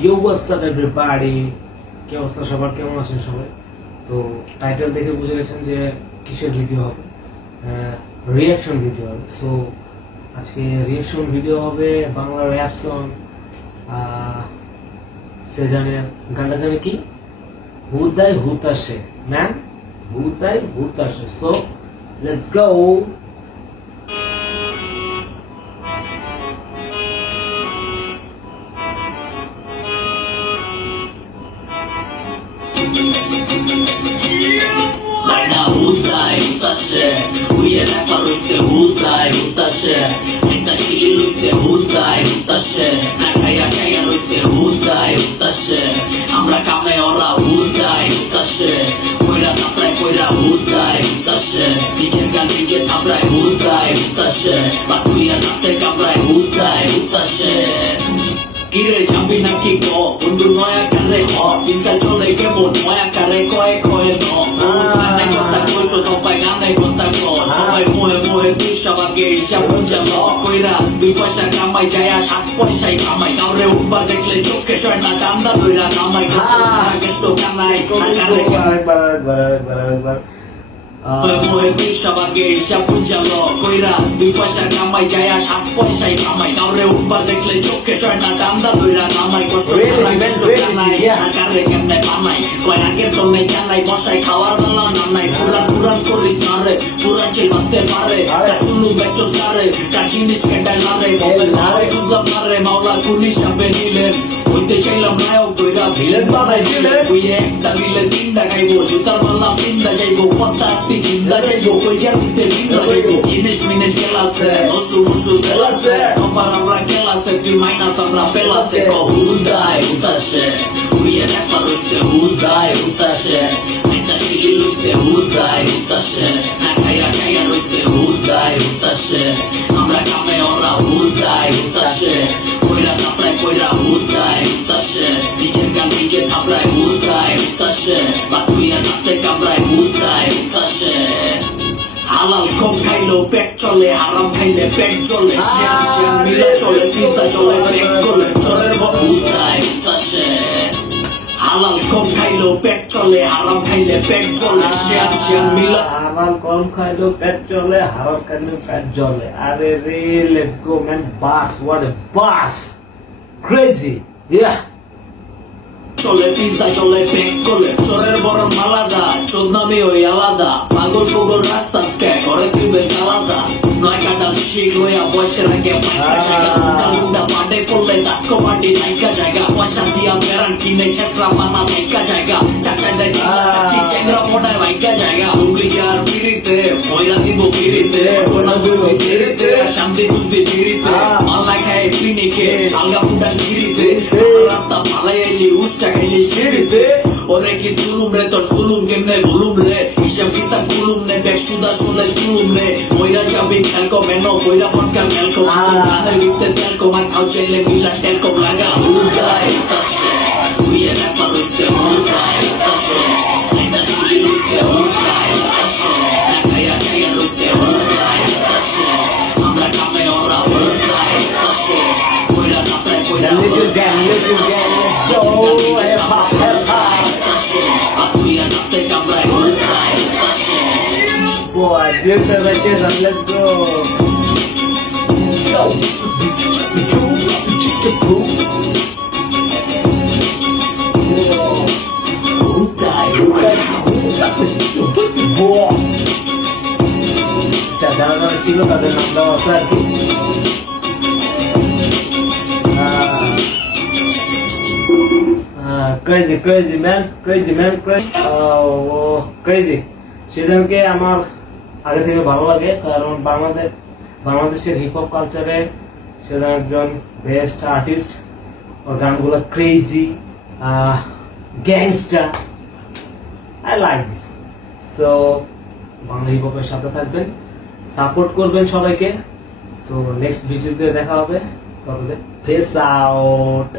Yo, what's up everybody? কি অবস্থা সবার, কেমন আছেন সবাই? তো টাইটেল দেখে বুঝে গেছেন যে কিসের ভিডিও হবে, রিঅ্যাকশন ভিডিও হবে। সো আজকে রিঅ্যাকশন ভিডিও হবে বাংলা র‍্যাপ সং। সেজানের গানটা জানে কি, হুদাই হুতাশে ম্যান, হুদাই হুতাশে। So let's go. Meine Hudai, Hutasche, Uye Rapper Russe, Hudai, Hutasche, Hinter Chili Russe, Hudai, Hutasche, Nakaya Kaya Russe, Hudai, Hutasche, Amra Kame Ora, Hudai, Hutasche, Koira Taprai, Koira, Hudai, Hutasche, Nijer Gan Nijer Taprai, Hudai, Hutasche, Batuya Tapte Kaprai, Hudai, Hutasche. কিরে যাবি নাকি গ বন্ধু নয়া কারে হ দিনকাল চলে কেমন নয়া কারে কয়ে কয়ে ন গানে কথা কইছো তোপাই গানে কথা ক সবাই মোহে মোহে তুই সবাকে হিসাব বুঝা ল কইরা 2 পয়সা কামাই যায় 7 পয়সাই কামাই কাউরে উঠবা দেখলে চোখে সয় না চান্দা দইরা কামাই গেsto কানাই কারে একবার মোহে তুই সবাকে হিসাব বুঝা ল কইরা 2 পয়সা কামাই যায় 7 পয়সাই কামাই কাউরে উঠবা দেখলে চোখে সয় না চান্দা দইরা কামাই কষ্ট করে গেsto কানাই কারে কেমনে বানাই কয় আগে তো নাই জানাই বসাই খাওয়ার বেলা না নাই পুরান করিস না রে পুরান চিল বাতে পারে কাসুলু বেচো সারে কাজিনিস কেডা লারে বলে নারে বুঝলাম না রে মাওলা কুনি সাবে নিলেন হইতে চাইলাম নায়ক কইরা ভিলেন বানাই দিলে তুই একটা দিলে তিনটা খাইবো জুতার মালা পিন্দা যাইবো পত্তা জিন্দা যাইবো কইজার ভিতরে বিন্দা যাইবো জিনিস মিনিস গেলাছে ওসু গেলাছে আমার আমরা গেলাছে তুই মাইনাস আমরা পেলাছে হুদাই হুতাশে উইয়ে রাপার হইছে হুদাই হুতাশে এটা শিলি হইছে হুদাই হুতাশে নাকায়া কায়া হইছে হুদাই হুতাশে আমরা কামে ওরা হুদাই হুতাশে কইরা তাপলাই কইরা হুদাই হুতাশে নিজের গান নিজে থাপলাই হুদাই হুতাশে বাতুইয়া নাতে কামড়াই হুদাই হুতাশে হালাল কম খাইলেও পেট চলে হারাম খাইলে পেট চলে শ্যাম মিলে চলে পিস্তা চলে পেট গলে চরের হুদাই হুতাশে হালাল কম খাইলেও পেট চলে হারাম খাইলে পেট চলে শ্যাম মিলে হালাল কম খাইলেও পেট চলে হারাম খাইলেও পেট জ্বলে। আরে রে, let's go man, bass, what a bass, crazy. Yeah চলে পিস্তা চলে পেট গলে চরের বড় মালাদা চোদনামি ওই আলাদা পাগল পাগল রাস্তা কে করে দিবে আলাদা নয় কাটা শিখ হইয়া বয়সের আগে পাইকা জায়গা গুন্ডা পাটে পড়লে চাটকো পাটি নাইকা জায়গা পয়সা দিয়া মেরান কিনে ছেসরা মানা নাইকা জায়গা চাচাই দেয় চাচি চেংরা মোড়ায় নাইকা জায়গা উগলি যার পিড়িতে ময়রা দিব পিড়িতে কোনা বুঝবি পিড়িতে শান্তি বুঝবি পিড়িতে মাল্লা খায় পিনিকে আলগা ফুটান গিরিতে রাস্তা পালাই আইলি উষ্টা খাইলি সিঁড়িতে ওরে কি সুলুম রে তোর সুলুম কেমনে বলুম রে হিসাব কিতাব কুলুম নে বেগ সুদা শুনে তুলুম রে ময়রা যাবি খেলকো মেনো কইরা ফটকা মেলকো গানের ভিতরে তেলকো মার খাও চাইলে মিলা টেলকো লাগা হুদাই হুতাশে উইয়ে রাপার হইছে হুদাই হুতাশে এটা শুলি হইছে হুদাই হুতাশে নাকায়া কায়া হইছে হুদাই হুতাশে আমরা কামে ওরা হুদাই হুতাশে কইরা তাপলাই কইরা হুদাই হুতাশে atuya natte kamrai হুদাই হুতাশে boy, beautiful bitches, and let's go. Yo, হুদাই যারা ছিল তাদের নাম দেওয়া আছে আর কি। Crazy, crazy man, crazy man, crazy. সেজনকে আমার আগে থেকে ভালো লাগে, কারণ বাংলাদেশের হিপ হপ কালচারে সেজন একজন বেস্ট আর্টিস্ট। ওর গানগুলো crazy, gangster, I like this. So Bangla hip হপের সাথে থাকবেন, সাপোর্ট করবেন সবাইকে। সো নেক্সট ভিডিওতে দেখা হবে, ততদিন পেস আউট।